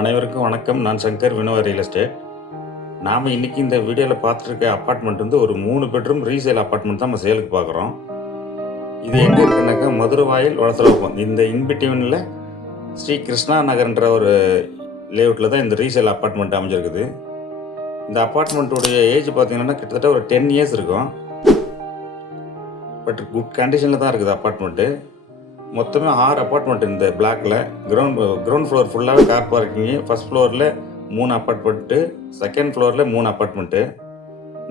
அனைவருக்கும் வணக்கம். நான் சங்கர், வினோவா ரியல் எஸ்டேட். நாம் இன்றைக்கி இந்த வீடியோவில் பார்த்துருக்க அப்பார்ட்மெண்ட் வந்து ஒரு 3 பெட்ரூம் ரீசேல் அப்பார்ட்மெண்ட் தான் நம்ம சேலுக்கு பார்க்குறோம். இது எங்கே இருக்குன்னாக்கா மதுரவாயில் வளசரவாக்கம். இந்த இன்பிட்வீனில் ஸ்ரீ கிருஷ்ணா நகர்ன்ற ஒரு லேஅவுட்டில் தான் இந்த ரீசேல் அப்பார்ட்மெண்ட் அமைஞ்சிருக்குது. இந்த அப்பார்ட்மெண்ட்டுடைய ஏஜ் பார்த்திங்கன்னா கிட்டத்தட்ட ஒரு 10 இயர்ஸ் இருக்கும். பட் குட் கண்டிஷனில் தான் இருக்குது அப்பார்ட்மெண்ட்டு. மொத்தமே 6 அப்பார்ட்மெண்ட் இந்த பிளாக்கில். கிரவுண்ட் ஃப்ளோர் ஃபுல்லாகவே கார் பார்க்கிங்கு. ஃபஸ்ட் ஃப்ளோரில் 3 அப்பார்ட்மெண்ட்டு, செகண்ட் ஃப்ளோரில் 3 அப்பார்ட்மெண்ட்டு.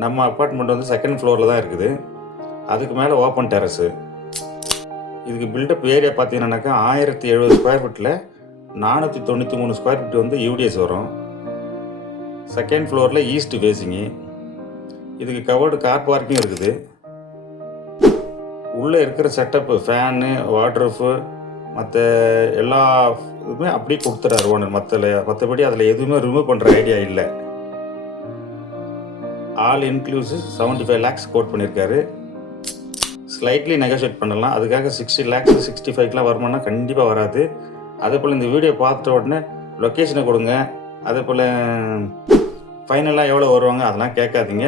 நம்ம அப்பார்ட்மெண்ட் வந்து செகண்ட் ஃப்ளோரில் தான் இருக்குது. அதுக்கு மேலே ஓப்பன் டெரஸு. இதுக்கு பில்டப் ஏரியா பார்த்தீங்கன்னாக்கா 1070 ஸ்கொயர் ஃபீட்டில் 493 ஸ்கொயர் ஃபீட் வந்து யூடிஎஸ் வரும். செகண்ட் ஃப்ளோரில் ஈஸ்ட் ஃபேஸிங்கு. இதுக்கு கவர்டு கார் பார்க்கிங் இருக்குது. உள்ளே இருக்கிற செட்டப்பு, ஃபேனு, வாட்ரூஃபு, மற்ற எல்லா இதுவுமே அப்படியே கொடுத்துறாரு ஓனர். மற்றபடி அதில் எதுவுமே ரிமூவ் பண்ணுற ஐடியா இல்லை. ஆல் இன்க்ளூசிவ் 75 lakhs கோட் பண்ணியிருக்காரு. ஸ்லைட்லி நெகோஷியேட் பண்ணலாம். அதுக்காக 60 lakhs 65லாம் வருமானா கண்டிப்பாக வராது. அதே போல் இந்த வீடியோ பார்த்த உடனே லொக்கேஷனை கொடுங்க. அதே போல் ஃபைனலாக எவ்வளோ வருவாங்க அதெல்லாம் கேட்காதீங்க.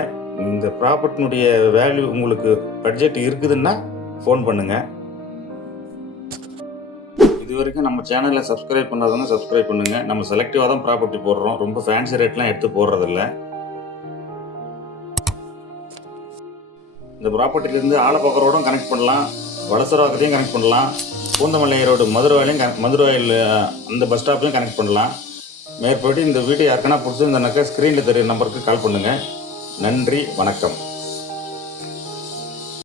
இந்த ப்ராப்பர்ட்டினுடைய வேல்யூ உங்களுக்கு பட்ஜெட் இருக்குதுன்னா ஃபோன் பண்ணுங்கள். இது வரைக்கும் நம்ம சேனலில் சப்ஸ்கிரைப் பண்ணாதவங்க சப்ஸ்கிரைப் பண்ணுங்கள். நம்ம செலக்டிவாக தான் ப்ராப்பர்ட்டி போடுறோம். ரொம்ப ஃபேன்சி ரேட்லாம் எடுத்து போடுறதில்ல. இந்த ப்ராப்பர்ட்டிலேருந்து ஆலப்பாக்கம் கனெக்ட் பண்ணலாம், வளசரவாக்கத்தையும் கனெக்ட் பண்ணலாம், பூந்தமல்லி ரோடு மதுரவாயில் அந்த பஸ் ஸ்டாப்பையும் கனெக்ட் பண்ணலாம். மேற்படி இந்த வீடியோ யாருக்குன்னா பிடிச்சிருந்தனாக்கா ஸ்க்ரீனில் தெரியுற நம்பருக்கு கால் பண்ணுங்கள். நன்றி, வணக்கம்.